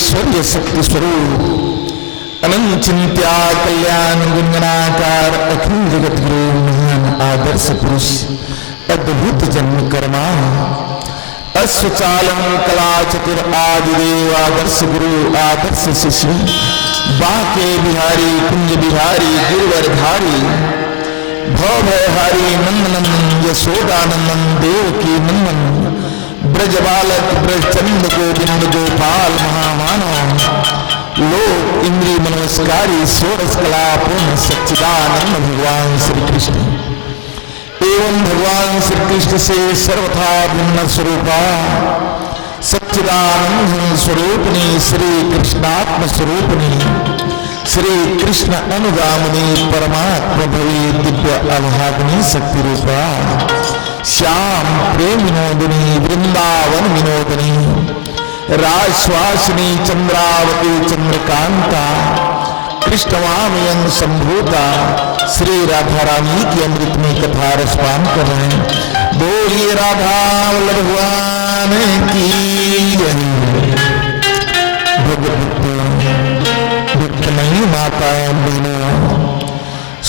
ऐश्वर्य शक्ति स्वरूप अनंत चिंत्या कल्याण गुणगणाकार अखिल जगत गुरु महान आदर्श पुरुष अद्भुत जन्म कर्मा अश्वचालन कला चतुर आदिदेव आदर्श गुरु आदर्श शिष्य बाके बिहारी कुंज बिहारी गिरवरधारी भव भयहारी नंदनंदन यशोदानंदन देवकी नंदन ब्रज बालक ब्रज चंद गोविंद गोपाल महामानव लोक इंद्रिय मनस्कारी षोडश कला पूर्ण सच्चिदानंद भगवान श्री कृष्ण एवं भगवान श्री कृष्ण से सर्वथा भिन्न स्वरूपा सच्चिदानंद स्वरूपनी श्री कृष्णात्म स्वरूपनी श्री कृष्ण अनुगामिनी परमात्मा भवी दिव्य अभागिनी शक्ति रूपा श्याम प्रेम विनोदिनी वृंदावन विनोदिनी राजश्वासिनी चंद्रावती चंद्रकांता कृष्णवामयन संभूता श्री राधा रानी की अमृत में कथा रसपान कर रहे हैं। बोलिए राधा भगवान की भक्त नहीं माता बहनों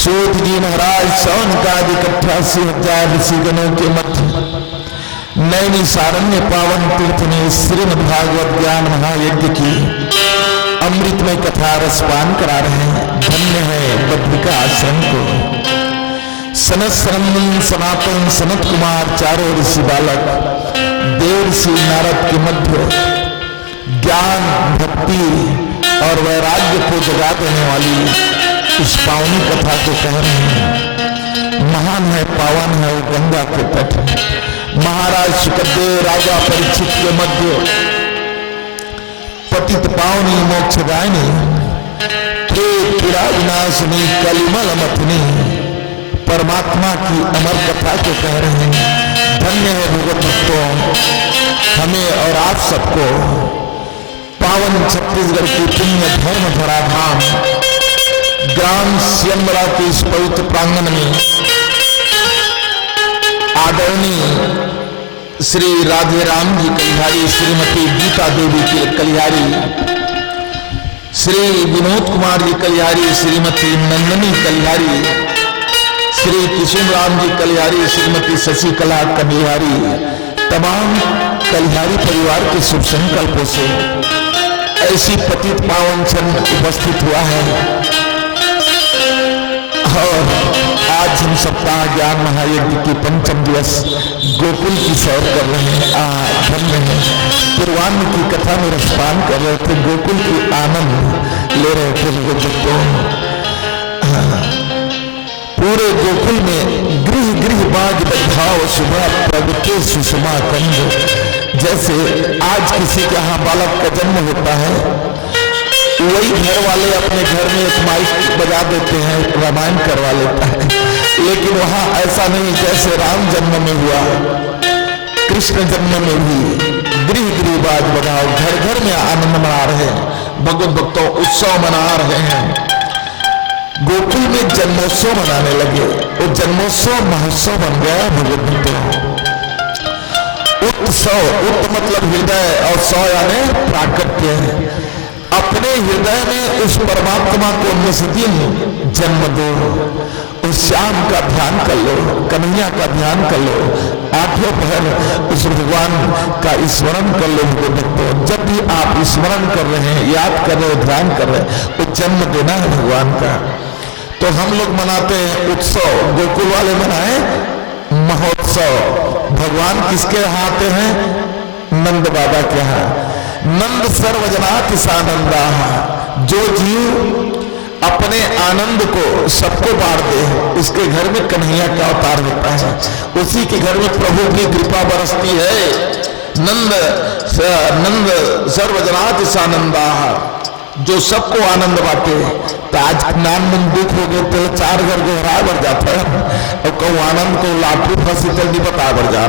सूत जी महाराज सौन का 88,000 ऋषिगणों के मध्य नैनी सारण्य पावन तीर्थ में श्रीमद् भागवत ज्ञान महायज्ञ की अमृत में कथा रसपान करा रहे हैं। धन्य है बद्रिका आश्रम को। सनत सनंदन सनातन सनत कुमार चारों ऋषि बालक देव ऋषि नारद के मध्य ज्ञान भक्ति और वैराग्य को जगा देने वाली इस पावनी कथा को कह रहे हैं। महान है पावन है वो गंगा के तट। महाराज सुखदेव राजा परीक्षित के मध्य पतित पावनी मोक्षदायिनी पीड़ा विनाशिनी कलिमल मथनी परमात्मा की अमर कथा को कह रहे हैं। धन्य है भगवत भक्तों हमें और आप सबको पावन छत्तीसगढ़ की पुण्य धर्म धराधाम ग्राम सियमरा के इस पवित्र प्रांगण में आदरणीय श्री राधे राम जी कलिहारी श्रीमती गीता देवी के कलिहारी श्री विनोद कुमार जी कलिहारी श्रीमती नंदनी कलिहारी श्री किशुन राम जी कलिहारी श्रीमती शशिकला कलिहारी तमाम कलिहारी परिवार के शुभ संकल्पों से ऐसी पतित पावन क्षण उपस्थित हुआ है और आज हम सप्ताह ज्ञान महायज्ञ की पंचम दिवस गोकुल की सैर कर रहे हैं। धन्य है पूर्वान्ह की कथा में रसपान कर रहे थे गोकुल की आनंद ले रहे थे भगवत। पूरे गोकुल में गृह गृह बाज बधाव सुबह प्रगटे सुषमा कंद। जैसे आज किसी के यहाँ बालक का जन्म होता है वही घर वाले अपने घर में एक माइक बजा देते हैं रामायण करवा लेता है। लेकिन वहां ऐसा नहीं जैसे राम जन्म में हुआ कृष्ण जन्म में भी गृह गृह बाज बजाओ घर घर में आनंद मना रहे हैं। भगवत भक्तों उत्सव मना रहे हैं। गोकुल में जन्मोत्सव मनाने लगे वो जन्मोत्सव महोत्सव बन गया भगवत भक्तों। उत्सव उत मतलब हृदय और सौ यानी प्राकट्य है। अपने हृदय में उस परमात्मा को निस्दिन जन्म दो। उस श्याम का ध्यान कर लो कन्हैया का ध्यान कर लो आठों पहर उस भगवान का स्मरण कर लो भक्तों। जब भी आप स्मरण कर रहे हैं याद कर रहे हो ध्यान कर रहे हैं वो जन्म देना है भगवान का। तो हम लोग मनाते हैं उत्सव गोकुल वाले मनाए महोत्सव। भगवान किसके यहाँ आते हैं नंद बाबा के यहाँ। नंद सर्वजनाति सानंदा जो जीव अपने आनंद को सबको बांट दे उसके घर में कन्हैया का अवतार होता है। उसी के घर में प्रभु की कृपा बरसती है। नंद सर्वजनाति सानंदा जो सबको आनंद बांटे। तो आज नाम में दुख हो गए तो चार घर को हरा बढ़ जाता है और कहूँ आनंद को लाठू फंसी जल्दी बता बढ़ जा।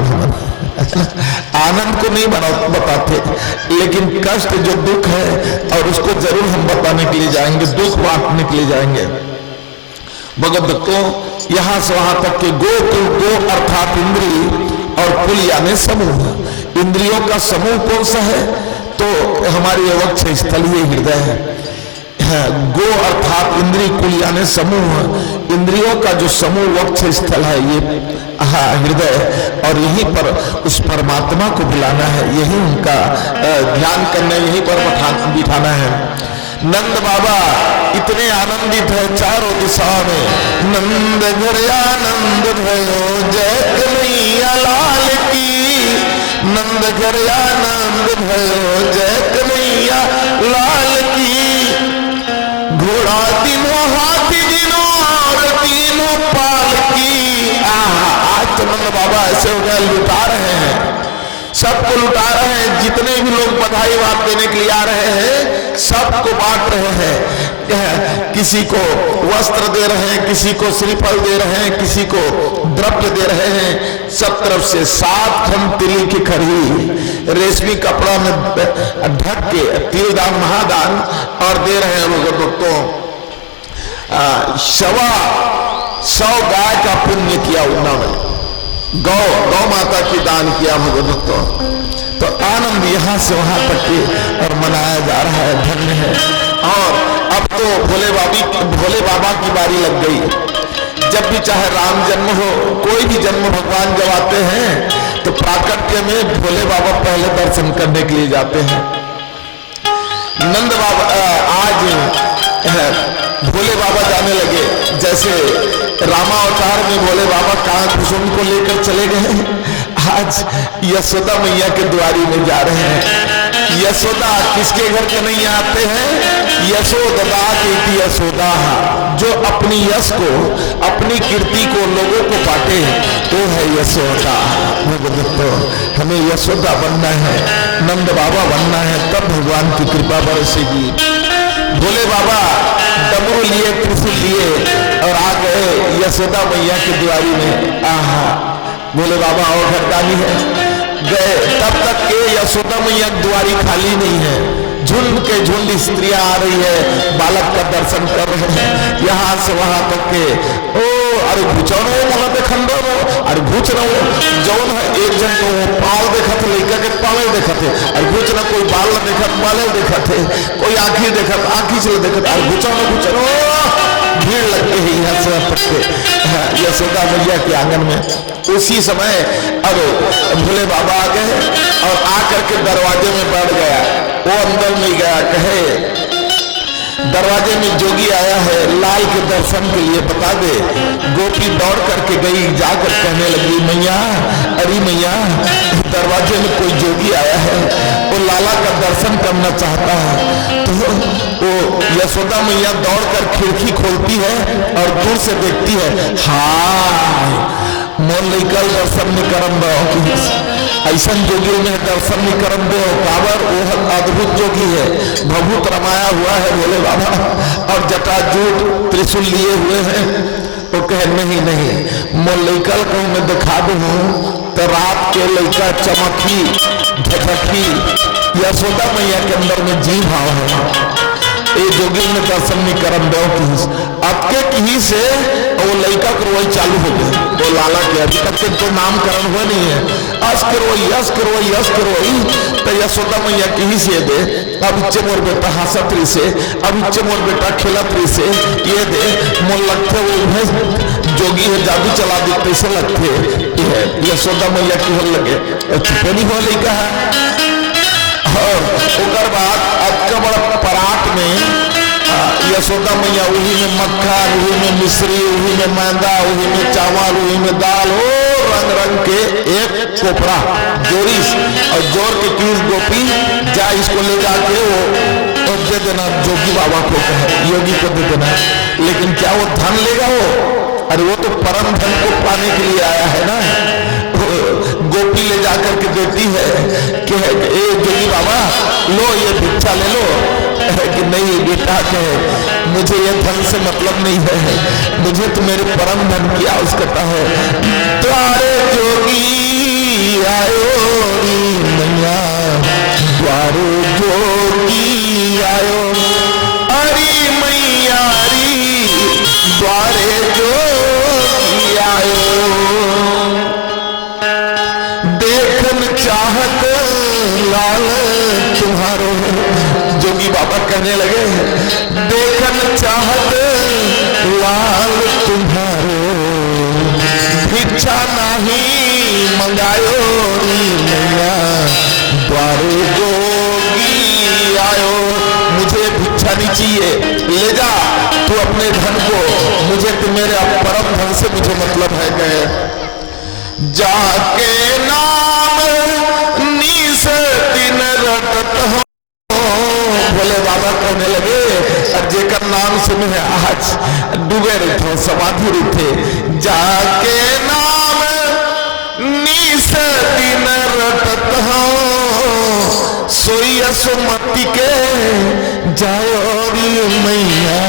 आनंद को नहीं बताते लेकिन कष्ट जो दुख है और उसको जरूर हम बताने के लिए जाएंगे दुख बांटने के लिए जाएंगे। भगवत भक्तों यहां से वहां तक के गो अर्थात इंद्रिय और कुल यानी समूह। इंद्रियों का समूह कौन सा है तो हमारी वक्ष स्थल ये हृदय है। गो अर्थात इंद्रिय कुल यानी समूह, इंद्रियों का जो समूह वक्ष स्थल है ये हृदय, और यहीं पर उस परमात्मा को बुलाना है, यही उनका ध्यान करना, यहीं पर बिठाना है। नंद बाबा इतने आनंदित है चारों दिशाओं में, नंद घर आनंद भयो जय कन्हैया लाल की, नंद घर आनंद भयो जय कन्हैया लाल की। घोड़ा तीनों हाथी दिनों और तीनों पाल की। आज तो नंद बाबा ऐसे हो गए, लुटा रहे हैं, सबको लुटा रहे हैं, जितने भी लोग बधाई बात देने के लिए आ रहे हैं सबको बांट रहे हैं, किसी को वस्त्र दे रहे हैं, किसी को श्रीफल दे रहे हैं, किसी को द्रव्य दे रहे हैं, सब तरफ से 7 खंड तिल की खड़ी रेशमी कपड़ा में ढक के तिल दान महादान और दे रहे हैं लोगों को। 100 गाय का पुण्य किया उन्होंने, गौ माता की दान किया भगवतों। तो आनंद यहाँ से वहां तक के और मनाया जा रहा है, धन्य है। और अब तो भोले बाबा की बारी लग गई। जब भी चाहे राम जन्म हो, कोई भी जन्म भगवान जब आते हैं तो प्राकट्य में भोले बाबा पहले दर्शन करने के लिए जाते हैं। नंद बाबा आज भोले बाबा जाने लगे, जैसे रामावतार में भोले बाबा कान कुसुम को लेकर चले गए, आज यशोदा मैया के द्वारी में जा रहे हैं। यशोदा किसके घर के नहीं आते हैं? यशोदा की यशोदा, जो अपनी यश को, अपनी कीर्ति को लोगों को बांटे, वो है यशोदा। तो हमें यशोदा बनना है, नंद बाबा बनना है, तब भगवान की कृपा बरसेगी। भोले बाबा डमरू लिए, त्रिशूल लिए और आ गए यशोदा मैया की द्वारी में। भोले बाबा और घरदानी है गए, तब तक के यशोदा मैया द्वारी खाली नहीं है, झुंड के झुंड स्त्रियां आ रही है, बालक का दर्शन कर रहे हैं, यहाँ से वहां तक के। ओ अरे घुचो मला देखो, अरे घुच रहो जौन है, एक जन को पाल देखा थे, लड़का के पाले देखा थे, और घुच ना कोई बाल न देखा, बाले देखा थे, कोई आंखी देखा, आंखी से देखा, अरे घुचो भीड़ लग गई यहाँ से पटके यशोदा मैया के आंगन में। उसी समय अब भोले बाबा आ गए और आकर के दरवाजे में बैठ गया, वो अंदर नहीं गया, कहे दरवाजे में जोगी आया है लाल के दर्शन के लिए, बता दे। गोपी दौड़ करके गई, जाकर कहने लगी, मैया अरे मैया दरवाजे में कोई जोगी आया है, वो लाला का दर्शन करना चाहता है। तो वो यशोदा मैया दौड़कर खिड़की खोलती है और दूर से देखती है, हाय मोर लेकर दर्शन नहीं करम दो, ऐसा जोगी में दर्शन नहीं करम दो, काबर वो अद्भुत जोगी है, भभूत रमाया हुआ है भोले बाबा, और जटाजूट त्रिशूल लिए हुए हैं। वो कहे नहीं मोर लेकर को मैं दिखा दूं तो रात के लड़का चमकी झटकी, यशोदा मैया के अंदर में जी भाव है, ये जोगी में दर्शन नहीं करम दो की आपके की से वो लड़का को रोई चालू हो गई, वो लाला के अभी तक के तो नामकरण हुआ नहीं है, अस करोई यश करोई यश करोई, तो यशोदा मैया की ही से दे, अब इच्चे मोर बेटा हंसत्री से, अब इच्चे मोर बेटा खिलत्री से, ये दे मोर लगते वो जोगी है, जादू चला दी कैसे लगते है, यशोदा मैया की हो लगे छुपे नहीं हो लड़का है। और उकर बाद अब का बड़ा परात में यशोदा मैया, वही में मक्खन, वही में मिश्री, वही में मैदा, वही में चावल, वही में दाल, हो रंग रंग के एक कोपरा जोरीस और जोर के 30 गोपी जा इसको ले जाके वो दे देना, जोगी बाबा को कहे, योगी को दे देना। लेकिन क्या वो धन लेगा वो? अरे वो तो परम धन को पाने के लिए आया है ना। गोपी ले जाकर के देती है कि ए जोगी बाबा लो ये भिक्षा ले लो, कि नहीं बेटा कहे मुझे ये धन से मतलब नहीं है, मुझे तो मेरे परम धन की आवश्यकता है। द्वारे जोगी आयो मैया, द्वारे जोगी आयो, अरे मैया री द्वारे जोगी आयो, देखन चाहत लाल तुम्हारा कहने लगे देखन चाहत लाल तुम्हारे भिक्षा नहीं मंगायो मैया द्वारे जोगी आयो। मुझे भिक्षा नहीं चाहिए, ले जा तू अपने धन को, मुझे तो मेरे परम धन से मुझे मतलब है। गए जाके नाम नीस दिन रटत हो। भोले बाबा कहने लगे जेकर नाम से मैं आज डूबे रहे थे, समाधि रहे थे। जाके नाम नीस दिन रटत हो सोई सुमति के जायो री मैया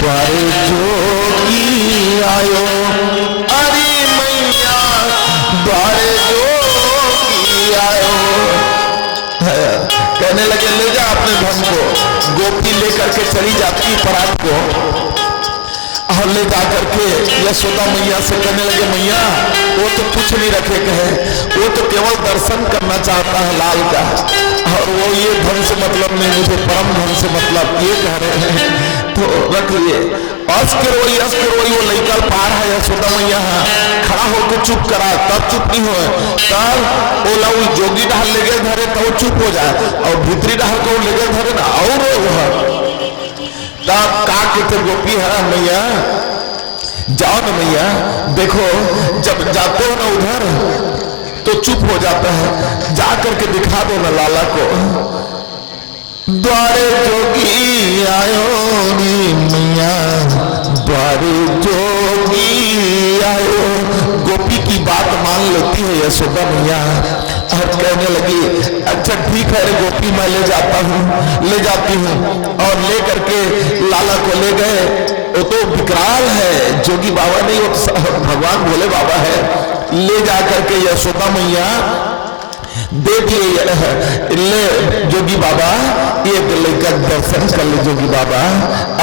द्वारे जोगी आयो। अरे मैया द्वारे जोगी आयो। कहने लगे ले जा अपने धन को। गोपी लेकर के चली जाती परात को और ले जाकर के यशोदा मैया से कहने लगे मैया वो तो कुछ नहीं रखे कहे, वो तो केवल दर्शन करना चाहता है लाल का, और वो ये धन से मतलब नहीं, मुझे परम धन से मतलब ये कह रहे हैं तो रख लिए। अस्करोई वो लड़का पार है यशोदा मैया खड़ा होकर चुप करा, तब चुप नहीं हो, तब ओला वो जोगी डाल ले गए धरे तो वो चुप हो जाए, और भीतरी डाल को ले गए धरे ना और तब का कहते गोपी है मैया जाओ ना मैया, देखो जब जाते हो ना उधर तो चुप हो जाता है, जा करके दिखा दो ना लाला को। द्वारे जोगी आयो नी मैया द्वारे जोगी आयो। गोपी की बात मान लेती है यशोदा मैया और कहने लगी अच्छा ठीक है रे गोपी मैं ले जाता हूँ, ले जाती हूँ। और ले करके लाला को ले गए। वो तो विकराल है जोगी बाबा नहीं, वो तो भगवान भोले बाबा है। ले जा करके यशोदा मैया दे दिए ले जोगी बाबा ये लेकर दर्शन कर ले जोगी बाबा।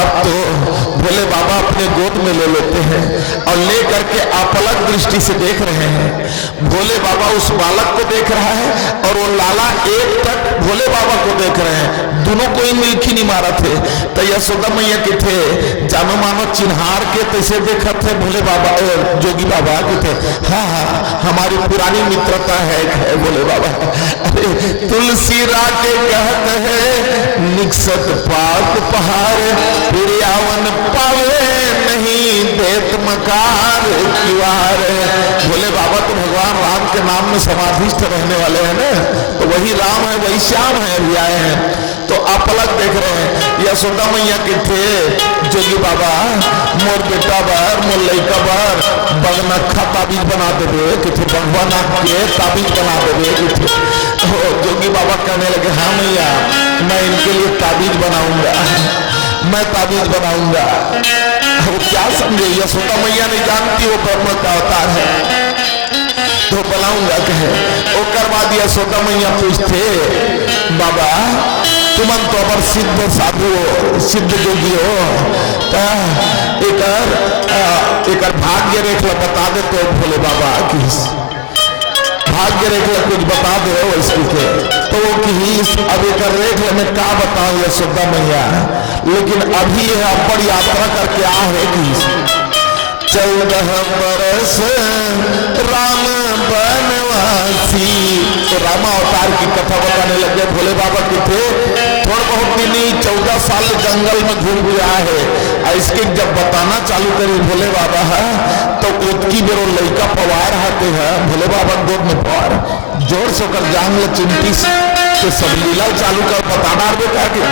अब तो भोले बाबा अपने गोद में ले लेते हैं और ले करके अपलक दृष्टि से देख रहे हैं। भोले बाबा उस बालक को देख रहा है और वो लाला एक तक भोले बाबा को देख रहे हैं। दोनों कोई मिल्खी नहीं मारा थे तो यशोदा मैया के थे जानो मानो चिन्हार के तैसे देखा थे भोले बाबा जोगी बाबा के थे। हाँ हमारी पुरानी मित्रता है भोले बाबा। अरे तुलसी राके कहत है निकसत पाक पहाड़ प्रियावन पावे नहीं देत मकार किवार। भोले बाबा तो भगवान राम के नाम में समाधिस्थ रहने वाले हैं ना, तो वही राम है वही श्याम है अभी आए हैं। तो अपलक देख रहे हैं यशोदा मैया के थे जोगी बाबा मोर बेटा बार मोर लड़का बार बगनखा ताबीज बना देवे कि थे भगवान के ताबीज बना देवे कि थे। जोगी बाबा कहने लगे हाँ मैया मैं इनके लिए ताबीज बनाऊंगा, मैं ताबीज बनाऊंगा। वो क्या समझे यशोदा मैया नहीं जानती वो ब्रह्म का अवतार है तो बनाऊंगा कहे। वो करवा दिया। यशोदा मैया पूछते बाबा तुमन तो अबर सिद्ध साधु हो सिद्ध जोगी हो एक भाग्य रेख बता दे तो भोले बाबा की भाग्य रेख कुछ बता दो इसकी के तो वो कि अब एक रेख में क्या बताओ यशोदा मैया। लेकिन अभी यह अपर यात्रा करके आ है कि 14 बरस राम बनवासी। तो रामा अवतार की कथा बताने लगे। भोले बाबा के थे थोड़ा बहुत दिन ही 14 साल जंगल में घूम गया है। इसके जब बताना चालू करी भोले बाबा है तो उतकी बेरो लड़का पवार आते हैं भोले बाबा गोद में पवार जोर से कर जांग चिंटी के सब लीला चालू कर बताना बेटा के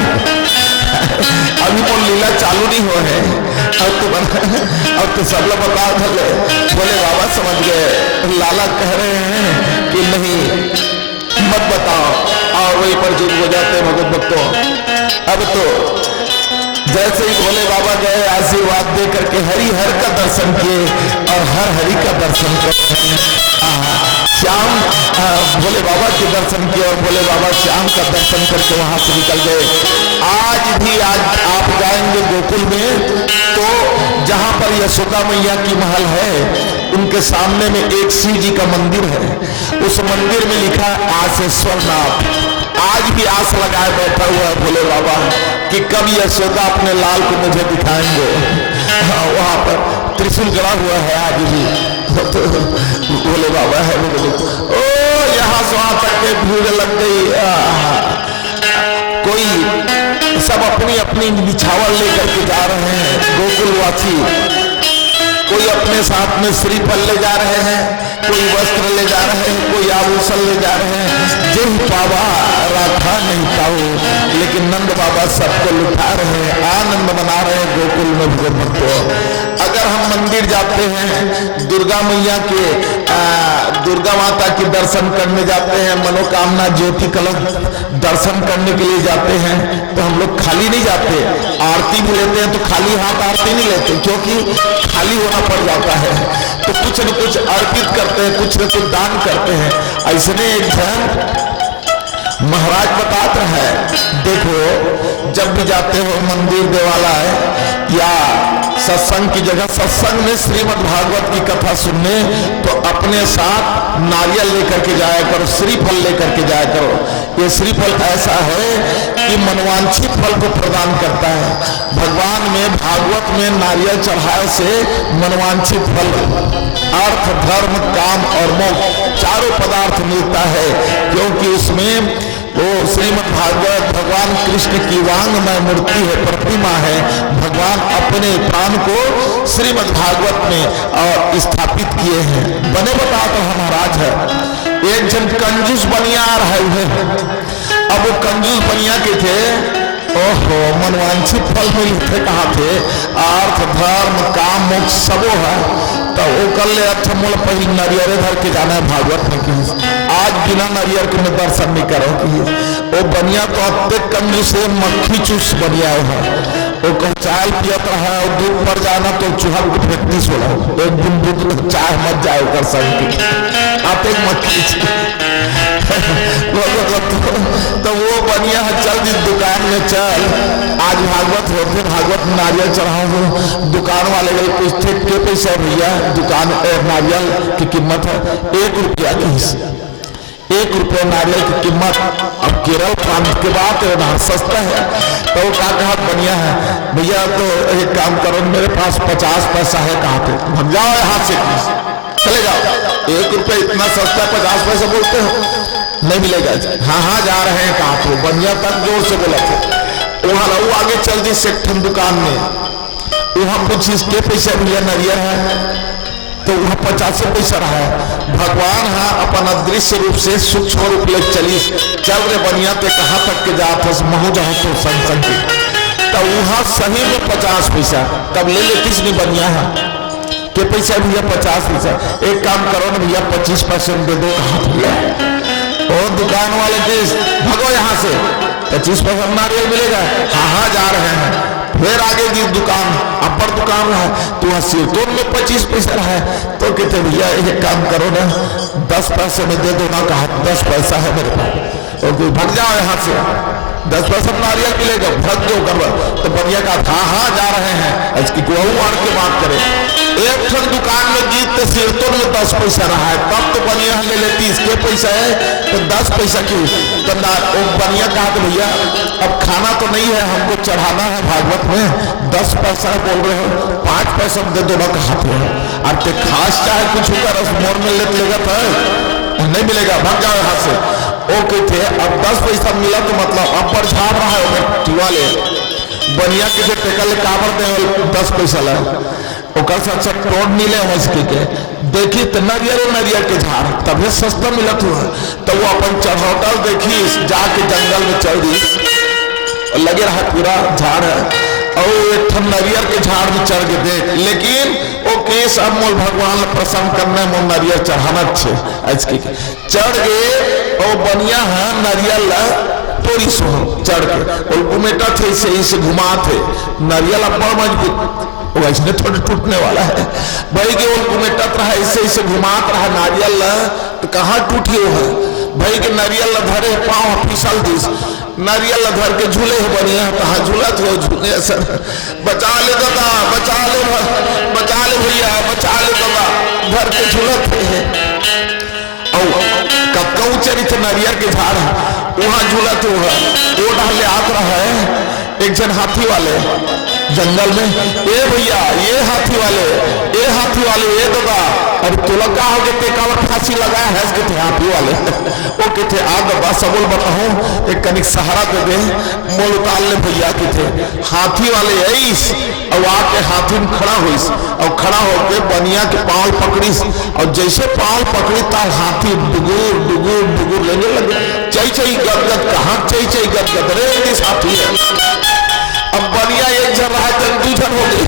अभी वो लीला चालू नहीं हो है अब तो सब लोग बता धले। भोले बाबा समझ गए लाला कह रहे हैं कि नहीं मत बताओ और वहीं पर चुप हो जाते भगवत भक्तों। अब तो जैसे ही भोले बाबा गए आशीर्वाद दे करके हरिहर का दर्शन किए और हर हरि का दर्शन कर श्याम भोले बाबा के दर्शन किए और भोले बाबा श्याम का दर्शन करके वहां से निकल गए। आज भी आज आप जाएंगे गोकुल में तो जहां पर यशोदा मैया की महल है उनके सामने में एक शिव जी का मंदिर है। उस मंदिर में लिखा है आसेश्वर नाथ। आज भी आस लगाए बैठा हुआ है भोले बाबा कि कब यशोदा अपने लाल को मुझे दिखाएंगे। वहां पर त्रिशूल गड़ा हुआ है आज भी। तो भोले बाबा है बोले ओ यहाँ से वहां तक के भीड़ लग गई। कोई सब अपनी अपनी बिछावल लेकर के जा रहे हैं गोकुलवासी। कोई अपने साथ में श्रीफल ले जा रहे हैं, कोई वस्त्र ले जा रहे हैं, कोई आभूषण ले जा रहे हैं। जिन पावा राधा नहीं पाओ, लेकिन नंद बाबा सबको लुटा रहे हैं, आनंद मना रहे हैं गोकुल में भगवान को। अगर हम मंदिर जाते हैं दुर्गा मैया के दुर्गा माता के दर्शन करने जाते हैं, मनोकामना ज्योति कलश दर्शन करने के लिए जाते हैं, तो हम लोग खाली नहीं जाते, आरती भी लेते हैं। तो खाली हाथ आरती नहीं लेते क्योंकि खाली होना पड़ जाता है। तो कुछ न कुछ अर्पित करते हैं, कुछ न कुछ दान करते हैं। ऐसे एक जन महाराज बताते हैं, देखो जब भी जाते हो मंदिर देवालय या सत्संग की जगह, सत्संग में श्रीमद् भागवत की कथा सुनने, तो अपने साथ नारियल लेकर के जाया करो, श्रीफल लेकर के जाया करो। ये श्रीफल ऐसा है कि मनवांछित फल को प्रदान करता है। भगवान में भागवत में नारियल चढ़ाए से मनवांछित फल, अर्थ धर्म काम और मोक्ष चारों पदार्थ मिलता है, क्योंकि उसमें वो श्रीमद् भागवत भगवान कृष्ण की वांगमय मूर्ति है, प्रतिमा है। भगवान अपने प्राण को श्रीमद् भागवत में और स्थापित किए हैं। बने बता तो महाराज है, एक जन कंजूस बनिया रहे हैं। अब वो कंजूस बनिया के थे, ओहो मनवांछित फल मिलते कहाँ थे, अर्थ धर्म काम मोक्ष सबो है। तो वो कर ले अच्छा मूल पहले नारियल धर के जाना है भागवत में कि आज बिना नारियल के मैं दर्शन नहीं करोगी। वो बनिया तो अत्य कंजूस से मक्खी चूस बनिया है। वो कहीं चाय पियत रहा है और दूध पर जाना तो चूहा को फेंकती सोला, एक दिन दूध चाय मत जाए कर सकती आते मक्खी तो वो बनिया है, चल जिस दुकान में चल, आज भागवत होते भागवत में नारियल चढ़ाऊंगा। दुकान वाले गए पूछते के पैसे भैया, दुकान नारियल की कीमत है 1 रुपया की, 1 रुपया नारियल की कीमत। अब केरल प्रांत के बाद सस्ता है। तो वो कहा बनिया है, भैया तो एक काम करो मेरे पास 50 पैसा है, कहाँ पे भाग जाओ यहाँ से, चले जाओ। 1 रुपया इतना सस्ता, 50 पैसा बोलते हो नहीं मिलेगा। हाँ हाँ जा रहे हैं कहाँ पे, बनिया तक जोर से बोला था। वहां रहू आगे चल दी सेक्शन दुकान में, वहां कुछ इसके पैसे भैया नारियल है, तो वहां 50 पैसा रहा है। भगवान हाँ अपन अदृश्य रूप से सूक्ष्म रूप ले चली चल रहे बनिया ते कहाँ तक के जात महू जाओ तो संग तो वहां सही में 50 पैसा, तब ले ले किसने बनिया है के पैसा भैया 50 पैसा। एक काम करो ना भैया 25% दे दो, कहाँ भैया और दुकान वाले के भगो यहाँ से 25% नारियल मिलेगा। हाँ हाँ जा रहे हैं। फिर आगे की दुकान अपर दुकान है तो वहाँ सिरतोन में 25 पैसा है, तो कहते भैया एक काम करो ना 10 पैसे में दे दो ना, कहा 10 पैसा है मेरे पास, तो भाग जाओ यहाँ से 10 पैसा नारियल मिलेगा, भग दो कर। तो बढ़िया का हाँ जा रहे हैं, इसकी गोहू मार के बात करें। एक ठन दुकान में जीत सिरतों में 10 पैसा रहा है, तब तो बनिया ले लेती, इसके पैसा है तो 10 पैसा की। तो बनिया कहा तो भैया अब खाना तो नहीं है, हमको चढ़ाना है भागवत में, 10 पैसा बोल रहे हो, 5 पैसा दे दो ना, कहा थे अब ते खास चाहे कुछ होकर रस मोर में लेगा था, नहीं मिलेगा, भाग जाओ यहाँ से। ओके थे अब 10 पैसा मिला तो मतलब अब पर झाड़ रहा है टीवाले बनिया के जो टेकल काबर दे 10 पैसा ला अच्छा टोट मिले हो इसके के देखी तो नरियल के झाड़ तभी सस्ता मिलत हुआ। तो वो अपन चढ़ौटल देखी जाके जंगल में चढ़ दी, लगे रहा पूरा झाड़ है और एक नरियल के झाड़ में चढ़ के देख, लेकिन वो केस अब मोल भगवान प्रसन्न करने मोल नरियल चढ़ाना अच्छे चढ़ गए और बनिया है नरियल तोरी सो चढ़ के उमेटा थे इसे घुमा थे नारियल अब बड़ मजबूत वैसे थोड़ा टूटने वाला है भाई के उमेटत रहा इसे घुमात रहा नारियल तो कहाँ टूटी है भाई के नारियल धरे पाँव फिसल दिस नारियल धर के झूले है बनिया कहाँ झूलत हो झूले सर बचा ले दादा बचा ले भैया बचा ले दादा धर के झूलत है और कब चरित नारियल के झाड़ वहां झूला तो वो डाल आत रहा है एक जन हाथी वाले जंगल में, ए भैया ये हाथी वाले ये दादा, अरे तुला का हो गए कावर फांसी लगाया है इसके थे हाथी वाले वो कहते आ दबा सबोल बताओ एक कनिक सहारा दे दे मोल उतार ले भैया के थे हाथी वाले ऐस और आके हाथी में खड़ा हुईस और खड़ा होके बनिया के पांव पकड़ीस और जैसे पांव पकड़ी तार हाथी डुगुर डुगुर डुगुर लेने लगे, चई चई गदगद कहाँ चई चई गदगद रे इस हाथी है। अब बनिया एक जन रहा जन दूजन हो गई,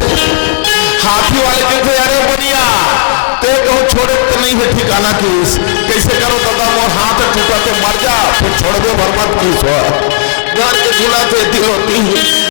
हाथी वाले कहते अरे बनिया ते कहो छोड़े तो नहीं है ठिकाना किस कैसे करो दादा मोर हाथ टूटा के मर जा फिर छोड़ दे भरमत किस हो, घर के झूला से दिल होती है।